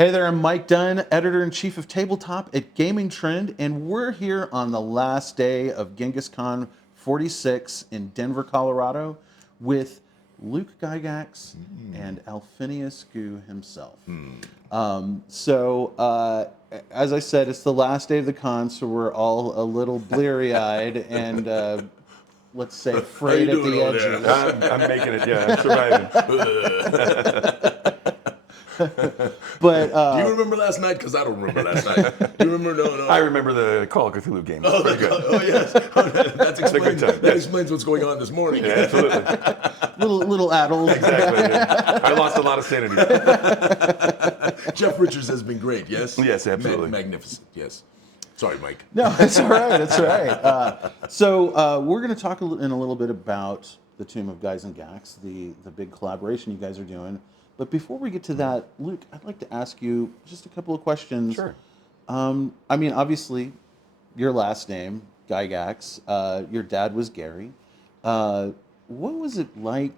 Hey there, I'm Mike Dunn, Editor-in-Chief of Tabletop at Gamingtrend, and we're here on the last day of Genghis Con 46 in Denver, Colorado, with Luke Gygax and Alphinius Goo himself. As I said, it's the last day of the con, so we're all a little bleary-eyed and let's say frayed at the edges. I'm making it. Yeah, I'm surviving. But do you remember last night? Because I don't remember last night. Do you remember? No. I remember the Call of Cthulhu game. Oh, yes. That explains what's going on this morning. Yeah, absolutely. little addled. Exactly. Yeah. I lost a lot of sanity. Jeff Richards has been great. Yes. Yes, absolutely. Magnificent. Yes. Sorry, Mike. No, it's all right. It's all right. So we're going to talk in a little bit about the Tomb of Gyzaengaxx, the big collaboration you guys are doing. But before we get to that, Luke, I'd like to ask you just a couple of questions. Sure. I mean, obviously, your last name, Gygax. Your dad was Gary. What was it like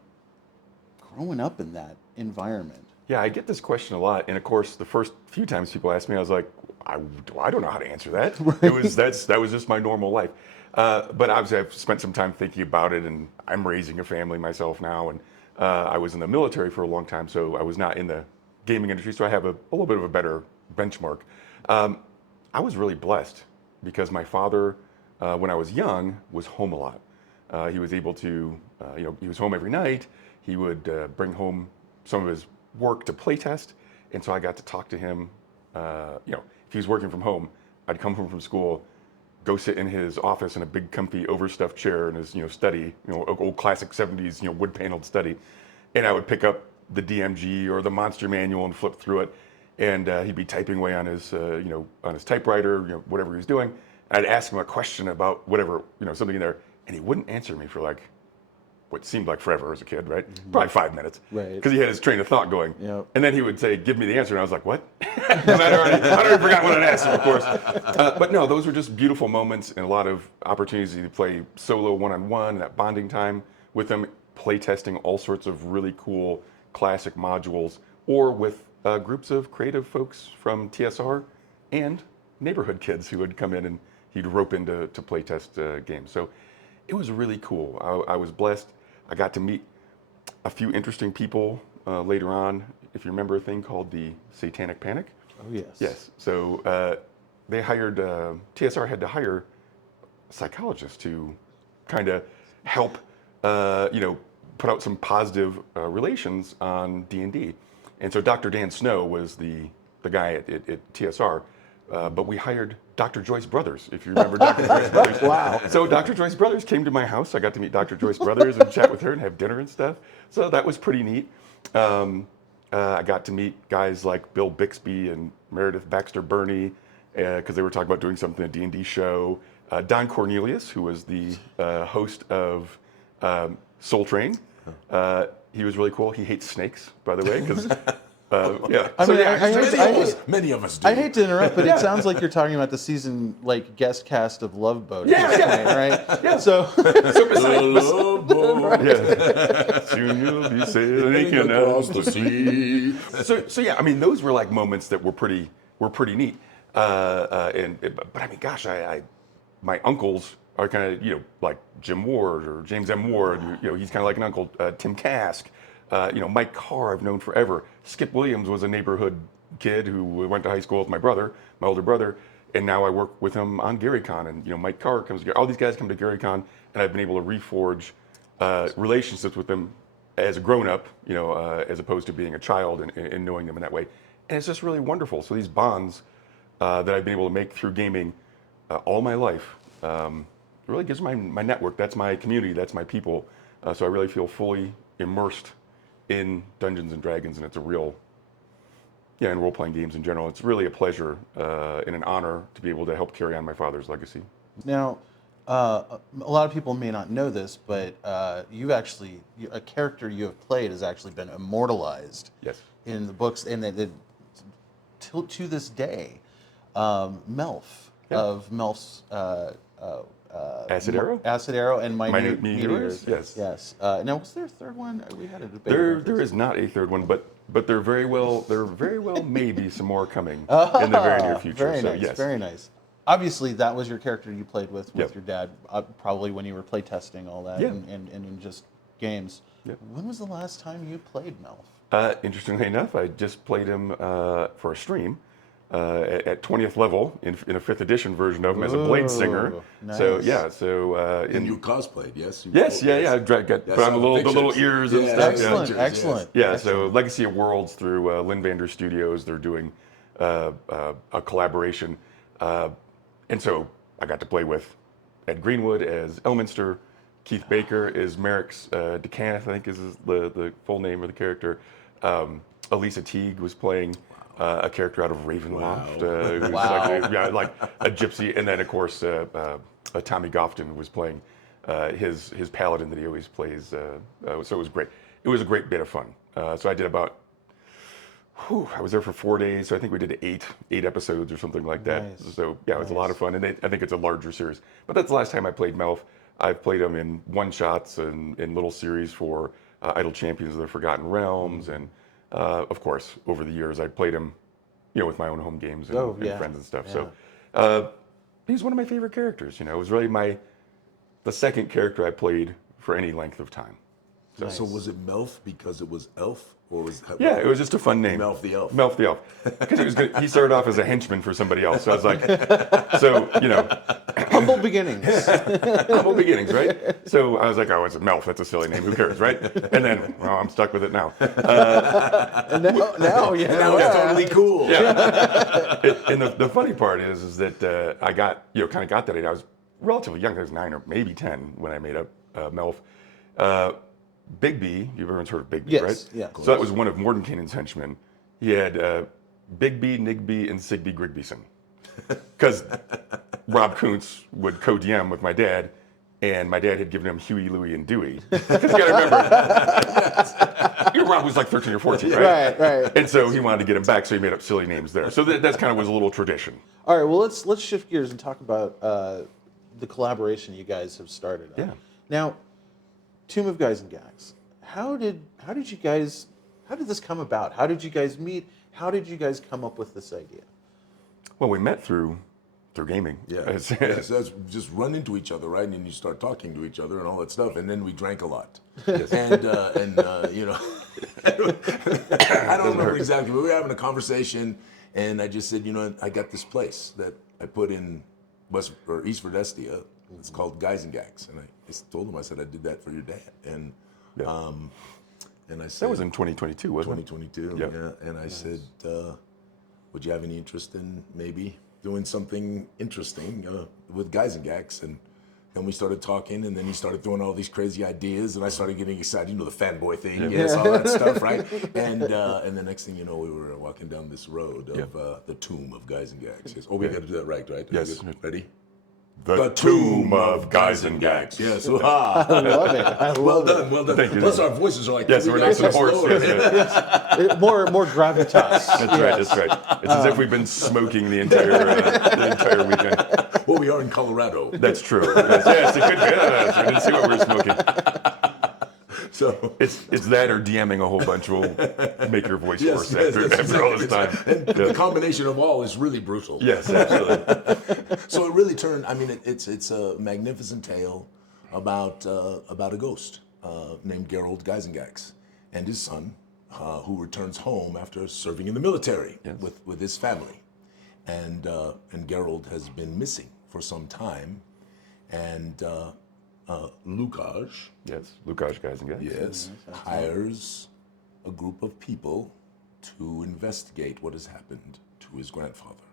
growing up in that environment? Yeah, I get this question a lot, and of course, the first few times people asked me, I was like, I don't know how to answer that. Right. That was just my normal life. But obviously, I've spent some time thinking about it, and I'm raising a family myself now, and I was in the military for a long time, so I was not in the gaming industry, so I have a little bit of a better benchmark. I was really blessed because my father, when I was young, was home a lot. He was able to, he was home every night. He would bring home some of his work to play test, and so I got to talk to him. If he was working from home, I'd come home from school, go sit in his office in a big comfy overstuffed chair in his study, old classic 70s wood paneled study, and I would pick up the DMG or the Monster Manual and flip through it, and he'd be typing away on his on his typewriter, whatever he was doing. I'd ask him a question about whatever, something in there, and he wouldn't answer me for like what seemed like forever as a kid, right? Mm-hmm. Probably 5 minutes, right? Because he had his train of thought going. Yep. And then he would say, "Give me the answer," and I was like, "What?" I'd already forgot what I'd asked him, of course. But no, those were just beautiful moments and a lot of opportunities to play solo, one-on-one, that bonding time with them, play testing all sorts of really cool classic modules, or with groups of creative folks from TSR and neighborhood kids who would come in and he'd rope into play test games. So it was really cool. I was blessed. I got to meet a few interesting people later on. If you remember a thing called the Satanic Panic. Oh, yes. Yes. So they hired, TSR had to hire psychologists to kind of help, put out some positive relations on D&D. And so Dr. Dan Snow was the guy at TSR. But we hired Dr. Joyce Brothers, if you remember Dr. Joyce Brothers. Wow. So Dr. Joyce Brothers came to my house. I got to meet Dr. Joyce Brothers and chat with her and have dinner and stuff. So that was pretty neat. I got to meet guys like Bill Bixby and Meredith Baxter Burney because they were talking about doing something, a D&D show. Don Cornelius, who was the host of Soul Train. He was really cool. He hates snakes, by the way, because... yeah. Many of us do. I hate to interrupt, but it sounds like you're talking about the season guest cast of Love Boat. Right? Yeah. So Love Boat. Yeah. Soon you'll be sailing across the sea. So yeah, I mean, those were like moments that were pretty neat. But I mean, gosh, my uncles are kind of like Jim Ward or James M. Ward. He's kind of like an uncle. Tim Kask. Mike Carr I've known forever. Skip Williams was a neighborhood kid who went to high school with my older brother, and now I work with him on GaryCon. And Mike Carr comes to all these guys come to GaryCon, and I've been able to reforge relationships with them as a grown-up, as opposed to being a child and knowing them in that way. And it's just really wonderful. So these bonds that I've been able to make through gaming all my life really gives my network. That's my community. That's my people. So I really feel fully immersed in Dungeons and Dragons, and it's a real, in role-playing games in general, it's really a pleasure and an honor to be able to help carry on my father's legacy. Now, a lot of people may not know this, but a character you have played has actually been immortalized. Yes. In the books, and to this day, Melf of Melf's Acid Arrow and Minute Meteors. Yes. Yes. Now, was there a third one? We had a debate. There is not a third one, but but there very well may be some more coming in the very near future. Very so nice, yes. very nice. Obviously, that was your character you played with Yep. your dad, probably when you were playtesting all that Yeah. and in just games. Yep. When was the last time you played Melf? Interestingly enough, I just played him for a stream at 20th level in a 5th edition version of him as a blade singer. Nice. So yeah, so And you cosplayed, yes? yes, yeah. Put on the little ears and stuff. Excellent, Yeah. excellent. Yeah, excellent. so Legacy of Worlds through Lindvander Studios, they're doing a collaboration. And so I got to play with Ed Greenwood as Elminster, Keith Baker is Merrick's Decanth, I think is the full name of the character. Elisa Teague was playing a character out of Ravenloft, who's like a gypsy. And then, of course, Tommy Gofton was playing his paladin that he always plays. So it was great. It was a great bit of fun. So I did about I was there for 4 days, so I think we did eight episodes or something like that. Nice. So yeah, it was a lot of fun, and I think it's a larger series. But that's the last time I played Melf. I've played him in one-shots and in little series for Idle Champions of the Forgotten Realms, and of course, over the years, I played him, with my own home games and friends and stuff. Yeah. So he's one of my favorite characters. It was really the second character I played for any length of time. Nice. So was it Melf because it was elf? Or was Yeah, it was just a fun name. Melf the Elf. Melf the Elf. Because he started off as a henchman for somebody else. So I was like, Humble beginnings. humble beginnings, right? So I was like, oh, it's a Melf. That's a silly name. Who cares, right? And then, well, I'm stuck with it now. And now, yeah. Now it's totally cool. And the funny part is that I got, kind of got that age. I was relatively young. I was 9 or maybe 10 when I made up Melf. Big B, everyone's heard of Big B, Yes, right? yeah. So that was one of Mordenkainen's henchmen. He had Big B, Nigby, and Sigby Grigbyson. Because Rob Kuntz would co-DM with my dad, and my dad had given him Huey, Louie, and Dewey. Because you gotta remember, Rob was like 13 or 14, right? Right. And so he wanted to get him back, so he made up silly names there. So that's kind of was a little tradition. All right, well, let's shift gears and talk about the collaboration you guys have started on. Yeah. Now, Tomb of Gyzaengaxx. How did this come about? How did you guys meet? How did you guys come up with this idea? Well, we met through gaming. Yeah. So that's just run into each other, right? And then you start talking to each other and all that stuff. And then we drank a lot. Yes. And I don't remember exactly, but we were having a conversation, and I just said, I got this place that I put in East Verdestia. It's called Gyzaengaxx, and I told him, I said, I did that for your dad, and I said That was in 2022, wasn't it? 2022, Yep. yeah. And I said, would you have any interest in maybe doing something interesting with Gyzaengaxx? And then we started talking, and then he started throwing all these crazy ideas, and I started getting excited, the fanboy thing, yes, all that stuff, right? And the next thing you know, we were walking down this road of the Tomb of Gyzaengaxx. Yes. Oh, we got to do that right? Yes. Ready? The Tomb of Gyzaengaxx. Yes. I love it. Well done. Thank you. Plus our voices are like Yes, we're nice and hoarse. slower. Yes. More gravitas. That's right. It's as if we've been smoking the entire weekend. Well, we are in Colorado. That's true. Yes, it could be. Yes, we didn't see what we were smoking. So It's that or DMing a whole bunch will make your voice yes, hoarse yes, that's after all this time. And the combination of all is really brutal. Yes, absolutely. So it really turned. I mean, it's a magnificent tale about a ghost named Gerald Gyzaengaxx and his son, who returns home after serving in the military with his family, and Gerald has been missing for some time, and Lukáš, Yes, Lukáš Gyzaengaxx. yes, hires a group of people to investigate what has happened to his grandfather,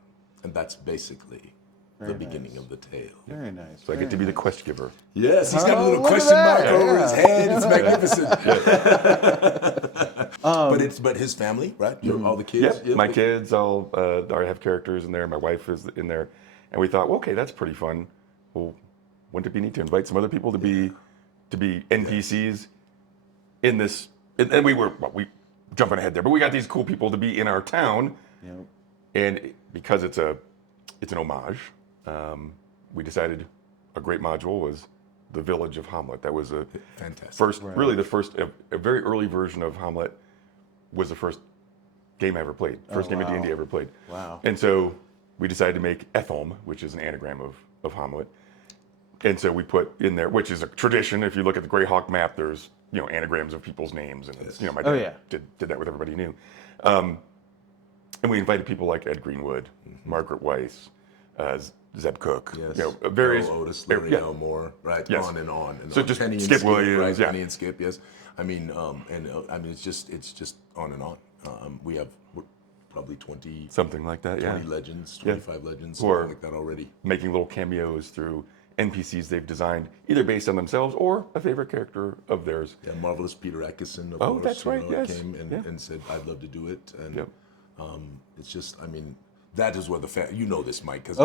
and that's basically the beginning of the tale. Very nice. So I get to be the quest giver. Yes, he's got a little look at question mark that. over Yeah. his head. It's magnificent. But his family, right? All the kids. Yeah, my kids, I have characters in there. My wife is in there, and we thought, well, okay, that's pretty fun. Well, wouldn't it be neat to invite some other people to be NPCs in this? And we jumping ahead there, but we got these cool people to be in our town, and because it's an homage, we decided a great module was the village of Hamlet. That was Fantastic. first, really the first, a very early version of Hamlet was the first game I ever played. First game of D&D I ever played. Wow. And so we decided to make Etholm, which is an anagram of Hamlet. And so we put in there, which is a tradition. If you look at the Greyhawk map, there's anagrams of people's names, and it's, my dad did that with everybody he knew. And we invited people like Ed Greenwood, Margaret Weiss, Zeb Cook, various Otis, Larry Elmore, right? Yes. On and on. And so on. just Penny Skip and Williams, right? Penny and Skip, yes. I mean, it's just on and on. We have probably 20 something like that, 20 legends, 25 legends, something like that already. Making little cameos through NPCs they've designed, either based on themselves or a favorite character of theirs. Yeah, Marvelous Peter Atkinson, of course, that's right. Yes. Came and said, "I'd love to do it." And it's just, I mean, that is where the this, Mike, because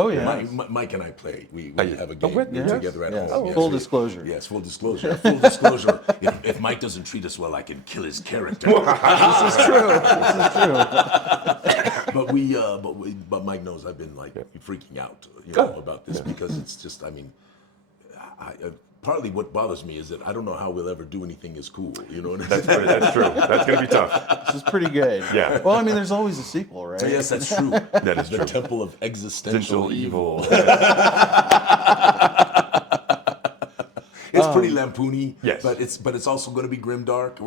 Mike and I play. We have a game together at home. Full disclosure. Yes, full disclosure. Full disclosure. If Mike doesn't treat us well, I can kill his character. This is true. This is true. But Mike knows I've been like freaking out, about this because it's just, I mean, partly what bothers me is that I don't know how we'll ever do anything as cool. You know what I mean? That's true. That's going to be tough. This is pretty good. Yeah. Well, I mean, there's always a sequel, right? Yes, that's true. That is the true. Temple of Existential Evil. It's pretty lampoony, yes. but it's also going to be grimdark.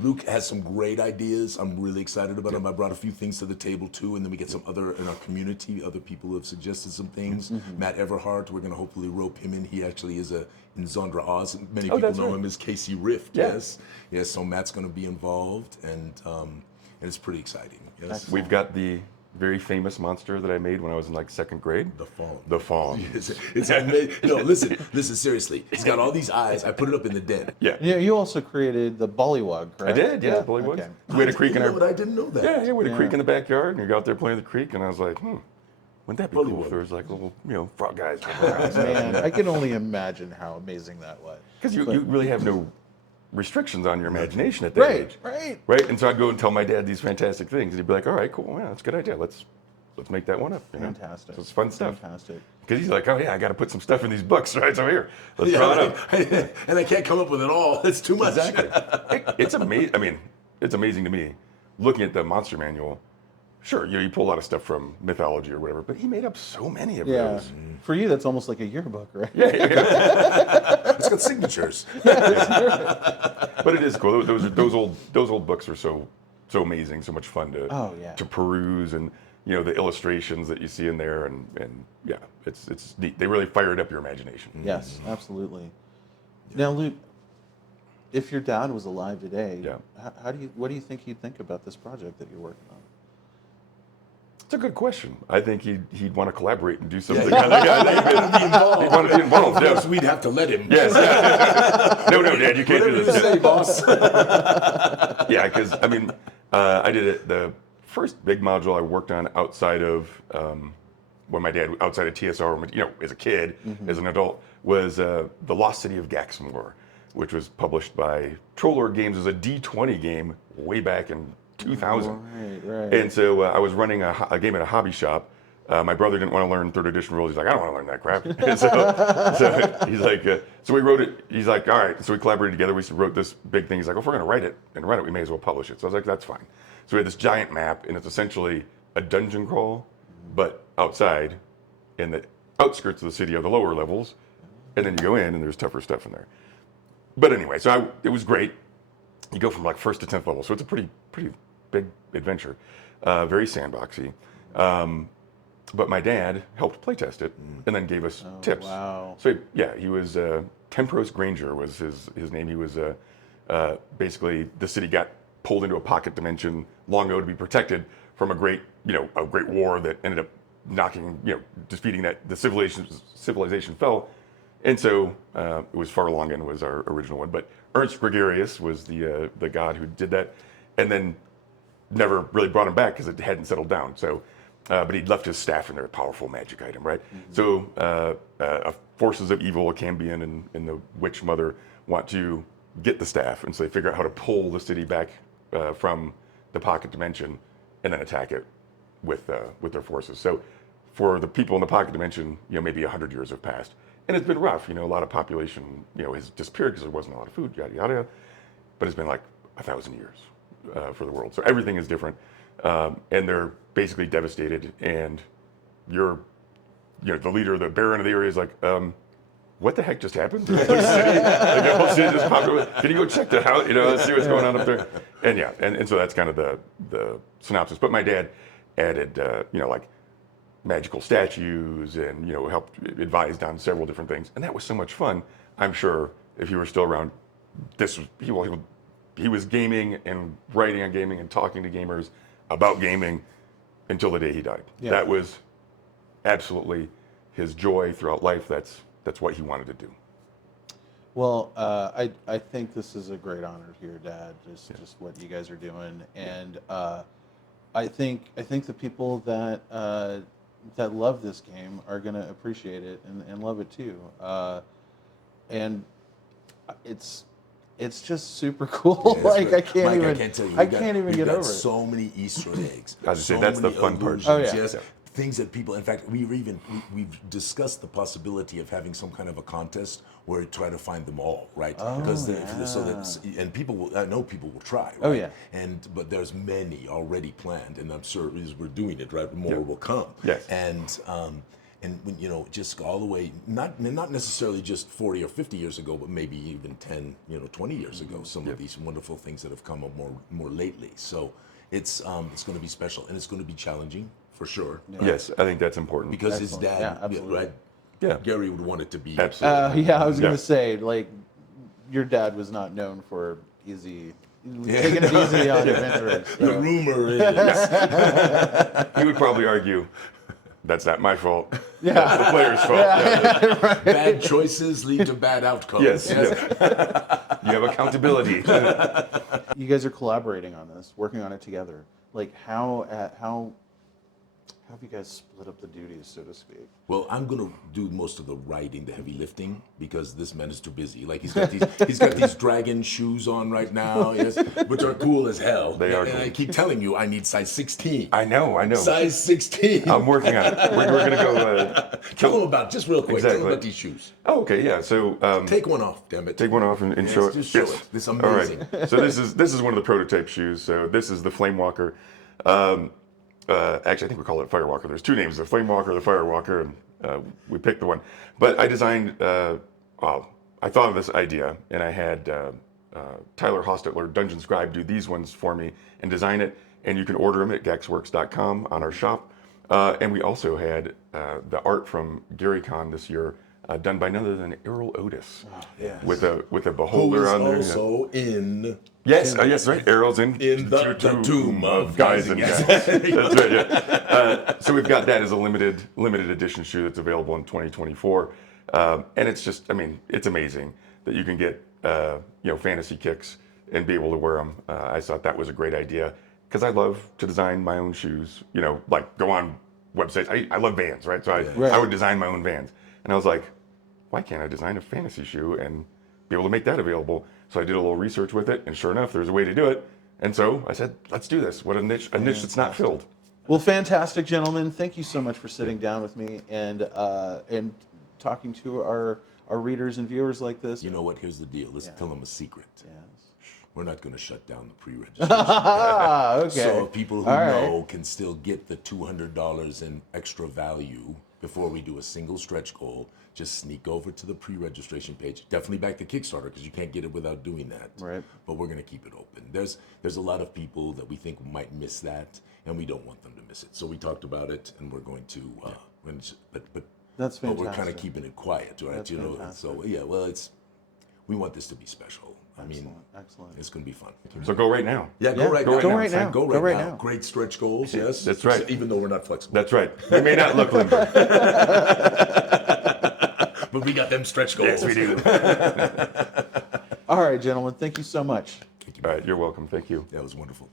Luke has some great ideas. I'm really excited about them. I brought a few things to the table too, and then we get some other in our community. Other people have suggested some things. Matt Everhart, we're going to hopefully rope him in. He actually is in Zondra Oz. Many people know him as Casey Rift. Yeah. Yes. So Matt's going to be involved, and it's pretty exciting. Yes. We've got the very famous monster that I made when I was in like second grade. The Fawn. The Fawn. It's amazing. No, listen, seriously. It's got all these eyes. I put it up in the den. Yeah. You also created the Bullywug, correct? I did, Bullywugs. Okay. We had a creek in our... I didn't know that. Yeah, we had a creek in the backyard, and you go out there playing the creek, and I was like, wouldn't that be cool if there was like little, frog guys? Man, I can only imagine how amazing that was. Because you really have no restrictions on your imagination at that age. Right. And so I'd go and tell my dad these fantastic things, and he'd be like, all right, cool, yeah, that's a good idea. Let's make that one up. Fantastic. So it's fun stuff. Fantastic. Because he's like, oh yeah, I got to put some stuff in these books, right? So here, let's throw it up. And I can't come up with it all. It's too much. Exactly. It's amazing. I mean, it's amazing to me looking at the monster manual. Sure, you pull a lot of stuff from mythology or whatever, but he made up so many of those. For you, that's almost like a yearbook, right? Yeah. It's got signatures. But it is cool. Those old books are so amazing, so much fun to peruse, and the illustrations that you see in there, and it's neat. They really fired up your imagination. Yes, absolutely. Now, Luke, if your dad was alive today, what do you think he'd think about this project that you're working on? It's a good question. I think he'd want to collaborate and do something. He'd want to be involved. Of course, we'd have to let him. Yes. No, Dad, you can't do this. Say, boss. Yeah, because I mean, I did it. The first big module I worked on outside of when my dad outside of TSR, as a kid, as an adult, was the Lost City of Gaxmore, which was published by Trollord Games as a D20 game way back in 2000. Right. And so I was running a game at a hobby shop. My brother didn't want to learn 3rd edition rules. He's like, I don't want to learn that crap. And so he's like, so we wrote it. He's like, all right. So we collaborated together. We wrote this big thing. He's like, well, if we're going to write it, we may as well publish it. So I was like, that's fine. So we had this giant map, and it's essentially a dungeon crawl, but outside in the outskirts of the city are the lower levels. And then you go in, and there's tougher stuff in there. But anyway, so it was great. You go from like 1st to 10th level. So it's a pretty big adventure, very sandboxy. But my dad helped playtest it and then gave us tips. Wow. So he was Tempros Granger was his name. He was basically the city got pulled into a pocket dimension long ago to be protected from a great war that ended up defeating the civilization fell. And so it was Farlongen was our original one, but Ernst Gregarious was the god who did that, and then never really brought him back because it hadn't settled down. So, but he'd left his staff in there, a powerful magic item, right? So forces of evil, a Cambion and the Witch Mother, want to get the staff, and so they figure out how to pull the city back from the pocket dimension, and then attack it with their forces. So for the people in the pocket dimension, maybe 100 years have passed. And it's been rough, a lot of population, has disappeared because there wasn't a lot of food, yada, yada. But it's been like 1,000 years for the world. So everything is different. and they're basically devastated. And you're, the leader, the baron of the area is like, what the heck just happened? Like the whole city just popped over. Can you go check that out? Let's see what's going on up there. And yeah, and so that's kind of the synopsis. But my dad added, like magical statues and, helped advised on several different things. And that was so much fun. I'm sure if he were still around, he was gaming and writing on gaming and talking to gamers about gaming until the day he died. Yeah. That was absolutely his joy throughout life. That's what he wanted to do. Well, I think this is a great honor to your dad, just what you guys are doing, and I think the people that love this game are going to appreciate it and love it too, and it's just super cool. Yeah, like Mike, I can't even get over it. So many Easter eggs. I was say that's the fun part. Oh yeah. Yes. Things that people, in fact, we've discussed the possibility of having some kind of a contest where we try to find them all, right? Because people will, I know people will try, right? Oh yeah. But there's many already planned, and I'm sure as we're doing it, right, more will come. Yes. And when, just all the way, not necessarily just 40 or 50 years ago, but maybe even 10, 20 years ago, some of these wonderful things that have come up more lately. So it's going to be special, and it's going to be challenging. For sure. Yeah. Yes, I think that's important. Because his dad, right? Yeah. Gary would want it to be. Absolutely. I was going to say, like, your dad was not known for taking it easy on adventurers. So. The rumor is. He would probably argue, that's not my fault. Yeah. That's the player's fault. Yeah. Right. Bad choices lead to bad outcomes. Yes. You have accountability. You guys are collaborating on this, working on it together. Like, how have you guys split up the duties, so to speak? Well, I'm gonna do most of the writing, the heavy lifting, because this man is too busy. Like he's got these dragon shoes on right now, yes, which are cool as hell. They are. And cool. I keep telling you, I need size 16. I know. Size 16. I'm working on it. We're gonna go. Tell them about just real quick. Exactly. Tell them about these shoes. Oh, okay, yeah. So take one off, damn it. Take one off and show it. Just show it. This is amazing. All right. So this is one of the prototype shoes. So this is the Flamewalker. Actually, I think we call it Firewalker. There's two names: the Flamewalker, the Firewalker, and we picked the one. But I designed. I thought of this idea, and I had Tyler Hostetler, Dungeon Scribe, do these ones for me and design it. And you can order them at gaxworks.com on our shop. And we also had the art from GooeyCon this year, done by none other than Errol Otis, with a beholder on there. Also in. Yes, yes, right. Errol's in the Tomb of Gyzaengaxx. That's right. Yeah. So we've got that as a limited edition shoe that's available in 2024, and it's just, it's amazing that you can get fantasy kicks and be able to wear them. I thought that was a great idea because I love to design my own shoes. Like go on websites. I love Vans, right? So I would design my own Vans, and I was like, why can't I design a fantasy shoe and be able to make that available? So I did a little research with it, and sure enough, there's a way to do it. And so I said, let's do this. What a niche that's not filled. Well, fantastic, gentlemen. Thank you so much for sitting down with me and talking to our readers and viewers like this. You know what? Here's the deal. Let's tell them a secret. Yes. We're not going to shut down the pre-registration. Okay. So people who know can still get the $200 in extra value before we do a single stretch goal. Just sneak over to the pre-registration page. Definitely back to Kickstarter because you can't get it without doing that. Right. But we're going to keep it open. There's a lot of people that we think might miss that, and we don't want them to miss it. So we talked about it, and we're going to. But that's fantastic. But we're kind of keeping it quiet, right? That's fantastic. So yeah. Well, we want this to be special. Excellent. It's going to be fun. So go right now. Yeah, go right now. Go right now. Great stretch goals. Yes, that's right. Even though we're not flexible. That's right. We may not look limber. But we got them stretch goals. Yes, we do. All right, gentlemen. Thank you so much. Thank you. All right, you're welcome. Thank you. That was wonderful.